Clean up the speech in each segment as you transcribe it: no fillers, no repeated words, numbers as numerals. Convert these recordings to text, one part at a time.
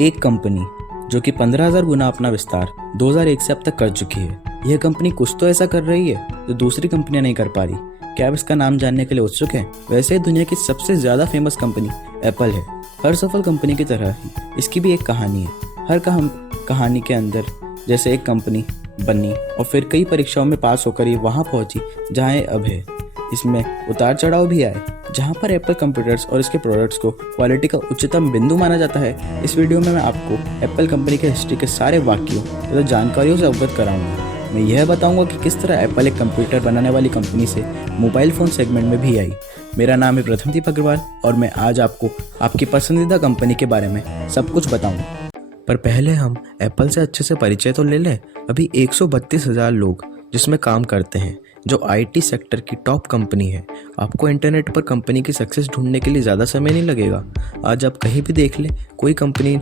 एक कंपनी जो कि 15,000 गुना अपना विस्तार 2001 से अब तक कर चुकी है। यह कंपनी कुछ तो ऐसा कर रही है जो दूसरी कंपनियां नहीं कर पा रही। क्या आप इसका नाम जानने के लिए उत्सुक हैं? वैसे ही दुनिया की सबसे ज़्यादा फेमस कंपनी एप्पल है। हर सफल कंपनी की तरह ही इसकी भी एक कहानी है। हर कहानी के अंदर जैसे एक कंपनी बनी और फिर कई परीक्षाओं में पास होकर ये वहाँ पहुँची जहाँ ये अब है। इसमें उतार चढ़ाव भी आए। जहाँ पर एप्पल कंप्यूटर्स और इसके प्रोडक्ट्स को क्वालिटी का उच्चतम बिंदु माना जाता है, इस वीडियो में मैं आपको एप्पल कंपनी के हिस्ट्री के सारे वाक्यों तथा जानकारियों से अवगत कराऊंगा। मैं यह बताऊंगा कि किस तरह एप्पल एक कंप्यूटर बनाने वाली कंपनी से मोबाइल फ़ोन सेगमेंट में भी आई। मेरा नाम है प्रथमदीप अग्रवाल और मैं आज आपको आपकी पसंदीदा कंपनी के बारे में सब कुछ बताऊंगा। पर पहले हम एप्पल से अच्छे से परिचय तो ले लें। अभी 132,000 लोग जिसमें काम करते हैं, जो आईटी सेक्टर की टॉप कंपनी है। आपको इंटरनेट पर कंपनी की सक्सेस ढूंढने के लिए ज़्यादा समय नहीं लगेगा। आज आप कहीं भी देख लें, कोई कंपनी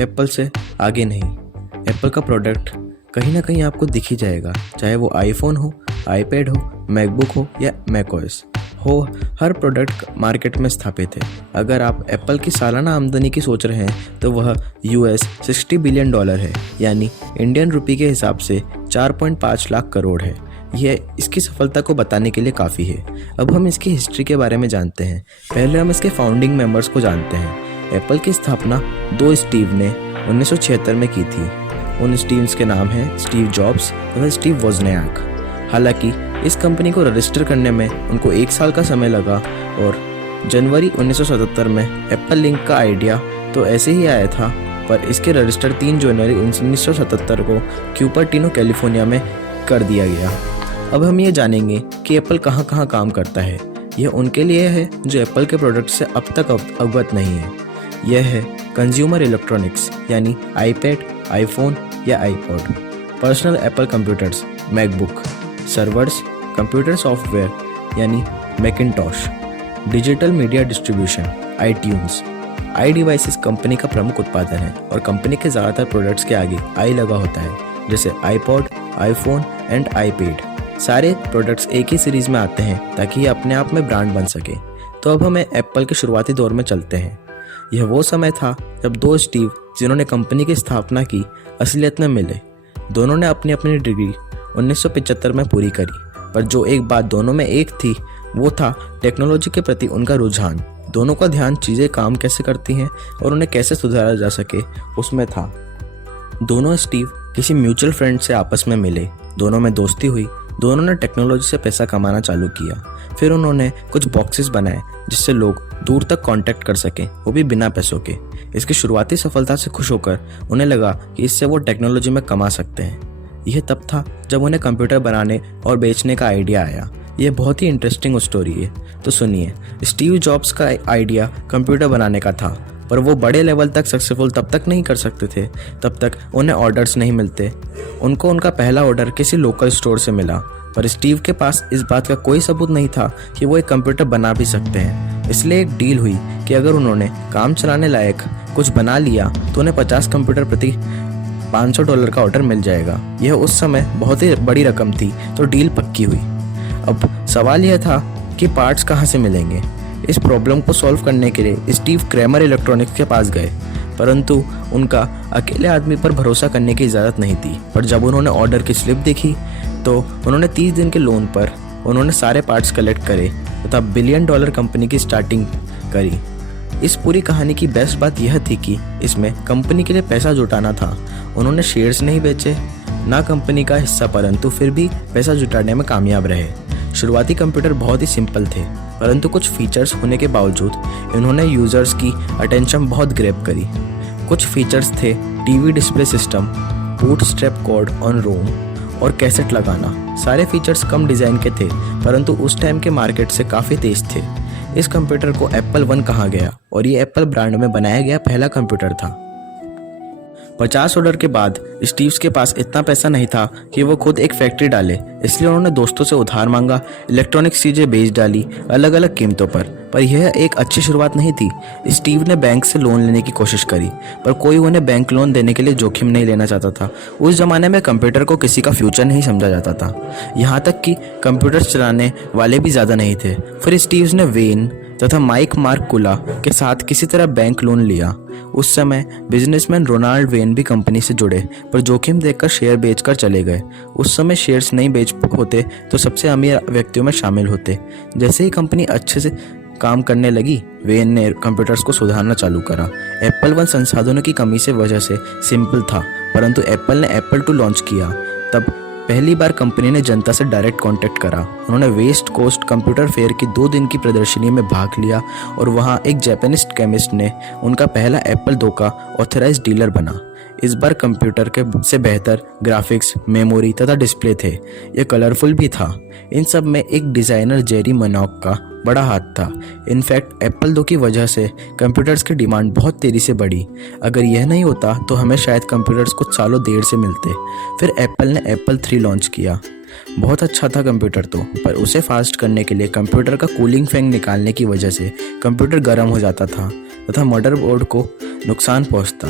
एप्पल से आगे नहीं। एप्पल का प्रोडक्ट कहीं ना कहीं आपको दिख ही जाएगा, चाहे वो आईफोन हो, आईपैड हो, मैकबुक हो या मैकओएस हो। हर प्रोडक्ट मार्केट में स्थापित है। अगर आप एप्पल की सालाना आमदनी की सोच रहे हैं तो वह $60 बिलियन है, यानी इंडियन रुपये के हिसाब से 4.5 लाख करोड़ है। यह इसकी सफलता को बताने के लिए काफ़ी है। अब हम इसकी हिस्ट्री के बारे में जानते हैं। पहले हम इसके फाउंडिंग मेंबर्स को जानते हैं। एप्पल की स्थापना 2 स्टीव ने 1976 में की थी। उन स्टीव्स के नाम हैं स्टीव जॉब्स तथा स्टीव वोजनियाक। हालांकि इस कंपनी को रजिस्टर करने में उनको 1 साल का समय लगा और जनवरी 1977 में एप्पल लिंक का आइडिया तो ऐसे ही आया था, पर इसके रजिस्टर 3 जनवरी 1977 को क्यूपर्टिनो कैलिफोर्निया में कर दिया गया। अब हम ये जानेंगे कि एप्पल कहाँ कहाँ काम करता है। यह उनके लिए है जो एप्पल के प्रोडक्ट से अब तक अवगत नहीं है। यह है कंज्यूमर इलेक्ट्रॉनिक्स, यानी आईपैड, आईफोन या iPod, personal Apple computers, MacBook, servers, computer software यानी Macintosh, digital media distribution, iTunes. I devices company का प्रमुख उत्पादन है और कंपनी के ज़्यादातर प्रोडक्ट्स के आगे आई लगा होता है, जैसे आईपॉड, आईफोन एंड आईपैड। सारे प्रोडक्ट्स एक ही सीरीज में आते हैं ताकि ये अपने आप में ब्रांड बन सके। तो अब हमें एप्पल के शुरुआती दौर में चलते हैं। यह वो समय था जब 2 स्टीव जिन्होंने कंपनी की स्थापना की असलियत में मिले। दोनों ने अपनी अपनी डिग्री 1975 में पूरी करी, पर जो एक बात दोनों में एक थी वो था टेक्नोलॉजी के प्रति उनका रुझान। दोनों का ध्यान चीज़ें काम कैसे करती हैं और उन्हें कैसे सुधारा जा सके उसमें था। दोनों स्टीव किसी म्यूचुअल फ्रेंड से आपस में मिले, दोनों में दोस्ती हुई, दोनों ने टेक्नोलॉजी से पैसा कमाना चालू किया। फिर उन्होंने कुछ बॉक्सेस बनाए जिससे लोग दूर तक कांटेक्ट कर सकें, वो भी बिना पैसों के। इसकी शुरुआती सफलता से खुश होकर उन्हें लगा कि इससे वो टेक्नोलॉजी में कमा सकते हैं। यह तब था जब उन्हें कंप्यूटर बनाने और बेचने का आइडिया आया। यह बहुत ही इंटरेस्टिंग स्टोरी है, तो सुनिए। स्टीव जॉब्स का आइडिया कंप्यूटर बनाने का था, पर वो बड़े लेवल तक सक्सेसफुल तब तक नहीं कर सकते थे तब तक उन्हें ऑर्डर्स नहीं मिलते। उनको उनका पहला ऑर्डर किसी लोकल स्टोर से मिला, पर स्टीव के पास इस बात का कोई सबूत नहीं था कि वो एक कंप्यूटर बना भी सकते हैं। इसलिए एक डील हुई कि अगर उन्होंने काम चलाने लायक कुछ बना लिया तो उन्हें 50 कंप्यूटर प्रति $500 का ऑर्डर मिल जाएगा। यह उस समय बहुत ही बड़ी रकम थी, तो डील पक्की हुई। अब सवाल यह था कि पार्ट्स कहाँ से मिलेंगे। इस प्रॉब्लम को सॉल्व करने के लिए स्टीव क्रैमर इलेक्ट्रॉनिक्स के पास गए, परंतु उनका अकेले आदमी पर भरोसा करने की इजाज़त नहीं थी। पर जब उन्होंने ऑर्डर की स्लिप देखी तो उन्होंने 30 दिन के लोन पर उन्होंने सारे पार्ट्स कलेक्ट करे तथा $1 बिलियन कंपनी की स्टार्टिंग करी। इस पूरी कहानी की बेस्ट बात यह थी कि इसमें कंपनी के लिए पैसा जुटाना था। उन्होंने शेयर्स नहीं बेचे, ना कंपनी का हिस्सा, परंतु फिर भी पैसा जुटाने में कामयाब रहे। शुरुआती कंप्यूटर बहुत ही सिंपल थे, परंतु कुछ फीचर्स होने के बावजूद इन्होंने यूज़र्स की अटेंशन बहुत ग्रैब करी। कुछ फीचर्स थे TV display system, bootstrap code on ROM और कैसेट लगाना। सारे फीचर्स कम डिज़ाइन के थे, परंतु उस टाइम के मार्केट से काफ़ी तेज थे। इस कंप्यूटर को एप्पल 1 कहा गया और ये एप्पल ब्रांड में बनाया गया पहला कंप्यूटर था। 50 ऑर्डर के बाद स्टीव्स के पास इतना पैसा नहीं था कि वो खुद एक फैक्ट्री डाले, इसलिए उन्होंने दोस्तों से उधार मांगा, इलेक्ट्रॉनिक्स चीज़ें बेच डाली अलग अलग कीमतों पर यह एक अच्छी शुरुआत नहीं थी। स्टीव ने बैंक से लोन लेने की कोशिश करी, पर कोई उन्हें बैंक लोन देने के लिए जोखिम नहीं लेना चाहता था। उस ज़माने में कंप्यूटर को किसी का फ्यूचर नहीं समझा जाता था, यहाँ तक कि कंप्यूटर चलाने वाले भी ज़्यादा नहीं थे। फिर स्टीव्स ने वेन, तथा माइक मार्कुला के साथ किसी तरह बैंक लोन लिया। उस समय बिजनेसमैन रोनाल्ड वेन भी कंपनी से जुड़े, पर जोखिम देखकर शेयर बेचकर चले गए। उस समय शेयर्स नहीं बेच होते तो सबसे अमीर व्यक्तियों में शामिल होते। जैसे ही कंपनी अच्छे से काम करने लगी, वेन ने कंप्यूटर्स को सुधारना चालू करा। एप्पल 1 संसाधनों की कमी से वजह से सिंपल था, परंतु एप्पल ने एप्पल 2 लॉन्च किया। तब पहली बार कंपनी ने जनता से डायरेक्ट कांटेक्ट करा। उन्होंने वेस्ट कोस्ट कंप्यूटर फेयर की 2 दिन की प्रदर्शनी में भाग लिया और वहां एक जापानीज केमिस्ट ने उनका पहला एप्पल 2 का ऑथराइज्ड डीलर बना। इस बार कंप्यूटर के से बेहतर ग्राफिक्स, मेमोरी तथा डिस्प्ले थे। यह कलरफुल भी था। इन सब में एक डिज़ाइनर जेरी मनॉक का बड़ा हाथ था। इनफैक्ट एप्पल 2 की वजह से कंप्यूटर्स की डिमांड बहुत तेज़ी से बढ़ी। अगर यह नहीं होता तो हमें शायद कंप्यूटर्स कुछ सालों देर से मिलते। फिर एप्पल ने एप्पल 3 लॉन्च किया। बहुत अच्छा था कंप्यूटर तो, पर उसे फास्ट करने के लिए कंप्यूटर का कूलिंग फैन निकालने की वजह से कंप्यूटर गर्म हो जाता था तथा मदरबोर्ड को नुकसान पहुंचता।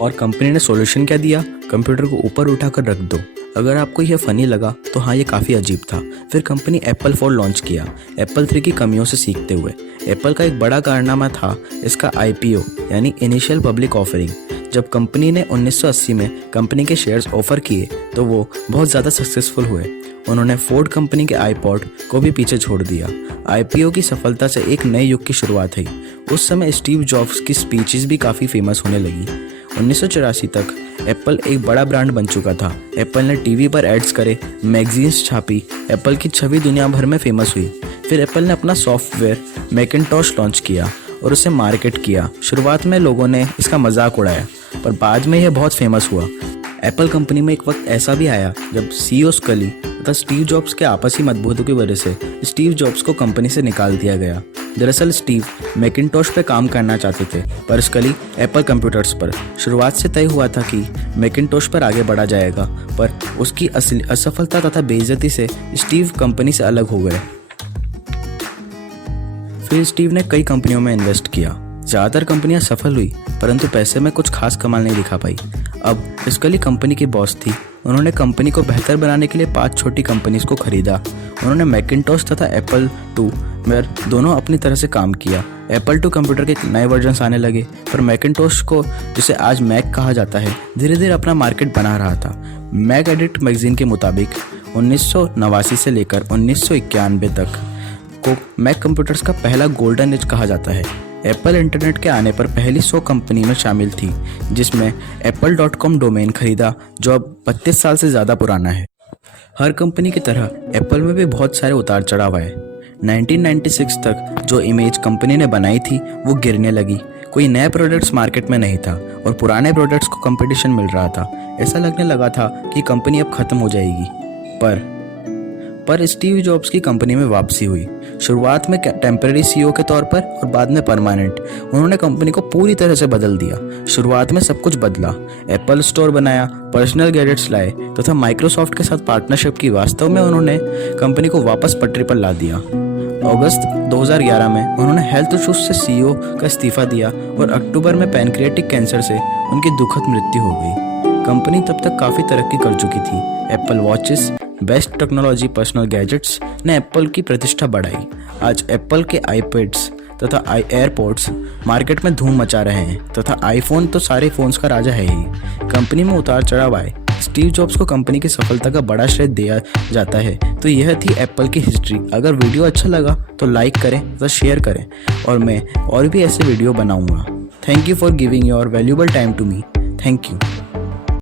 और कंपनी ने सॉल्यूशन क्या दिया? कंप्यूटर को ऊपर उठाकर रख दो। अगर आपको यह फनी लगा तो हाँ, ये काफ़ी अजीब था। फिर कंपनी एप्पल 4 लॉन्च किया, एप्पल 3 की कमियों से सीखते हुए। एप्पल का एक बड़ा कारनामा था इसका IPO यानी इनिशियल पब्लिक ऑफरिंग। जब कंपनी ने 1980 में कंपनी के शेयर्स ऑफर किए तो वो बहुत ज़्यादा सक्सेसफुल हुए। उन्होंने फोर्ड कंपनी के iPod को भी पीछे छोड़ दिया। IPO की सफलता से एक नए युग की शुरुआत हुई। उस समय स्टीव जॉब्स की स्पीचेस भी काफ़ी फेमस होने लगी। 1984 तक एप्पल एक बड़ा ब्रांड बन चुका था। एप्पल ने टीवी पर एड्स करे, मैगजीन्स छापी, एप्पल की छवि दुनिया भर में फेमस हुई। फिर एप्पल ने अपना सॉफ्टवेयर मैकिन्टॉश लॉन्च किया और उसे मार्केट किया। शुरुआत में लोगों ने इसका मजाक उड़ाया, पर बाद में यह बहुत फेमस हुआ। एप्पल कंपनी में एक वक्त ऐसा भी आया जब CEO स्कली तथा स्टीव जॉब्स के आपसी मतभेदों की वजह से स्टीव जॉब्स को कंपनी से निकाल दिया गया। दरअसल स्टीव मैकिन्टॉश पे काम करना चाहते थे, पर स्कली एप्पल कंप्यूटर्स पर। शुरुआत से तय हुआ था कि मैकिन्टॉश पर आगे बढ़ा जाएगा, पर उसकी असफलता तथा बेइज्जती से स्टीव कंपनी से अलग हो गए। फिर स्टीव ने कई कंपनियों में इन्वेस्ट किया। ज़्यादातर कंपनियां सफल हुई, परंतु पैसे में कुछ खास कमाल नहीं दिखा पाई। अब स्कली कंपनी की बॉस थी। उन्होंने कंपनी को बेहतर बनाने के लिए 5 छोटी कंपनीज को खरीदा। उन्होंने मैकिन्टॉश तथा एप्पल 2 में दोनों अपनी तरह से काम किया। एप्पल 2 कंप्यूटर के नए वर्जन्स आने लगे, पर मैकिन्टॉश को, जिसे आज मैक कहा जाता है, धीरे धीरे अपना मार्केट बना रहा था। मैक एडिक्ट मैगजीन के मुताबिक 1989 से लेकर 1991 तक को मैक कंप्यूटर्स का पहला गोल्डन एज कहा जाता है। एप्पल इंटरनेट के आने पर पहली 100 कंपनी में शामिल थी, जिसमें apple.com डोमेन खरीदा, जो अब 32 साल से ज़्यादा पुराना है। हर कंपनी की तरह एप्पल में भी बहुत सारे उतार चढ़ाव आए। 1996 तक जो इमेज कंपनी ने बनाई थी वो गिरने लगी। कोई नए प्रोडक्ट्स मार्केट में नहीं था और पुराने प्रोडक्ट्स को कंपटीशन मिल रहा था। ऐसा लगने लगा था कि कंपनी अब खत्म हो जाएगी। पर स्टीव जॉब्स की कंपनी में वापसी हुई। शुरुआत में टेम्पररी CEO के तौर पर और बाद में परमानेंट। उन्होंने कंपनी को पूरी तरह से बदल दिया। शुरुआत में सब कुछ बदला। एप्पल स्टोर बनाया, पर्सनल गैजेट्स लाए तथा माइक्रोसॉफ्ट के साथ पार्टनरशिप की। वास्तव में उन्होंने कंपनी को वापस पटरी पर ला दिया। अगस्त 2011 में उन्होंने हेल्थ इश्यूज से CEO का इस्तीफा दिया और अक्टूबर में पैनक्रियाटिक कैंसर से उनकी दुखद मृत्यु हो गई। कंपनी तब तक काफ़ी तरक्की कर चुकी थी। Apple watches, best technology, personal gadgets ने एप्पल की प्रतिष्ठा बढ़ाई। आज एप्पल के आईपैड्स तथा एयरपोर्ट्स मार्केट में धूम मचा रहे हैं तथा आईफोन तो सारे फोन्स का राजा है ही। कंपनी में उतार चढ़ाव आए। स्टीव जॉब्स को कंपनी की सफलता का बड़ा श्रेय दिया जाता है। तो यह थी एप्पल की हिस्ट्री। अगर वीडियो अच्छा लगा तो लाइक करें तथा शेयर करें, और मैं और भी ऐसे वीडियो बनाऊंगा। Thank you for giving your valuable time to me. Thank you.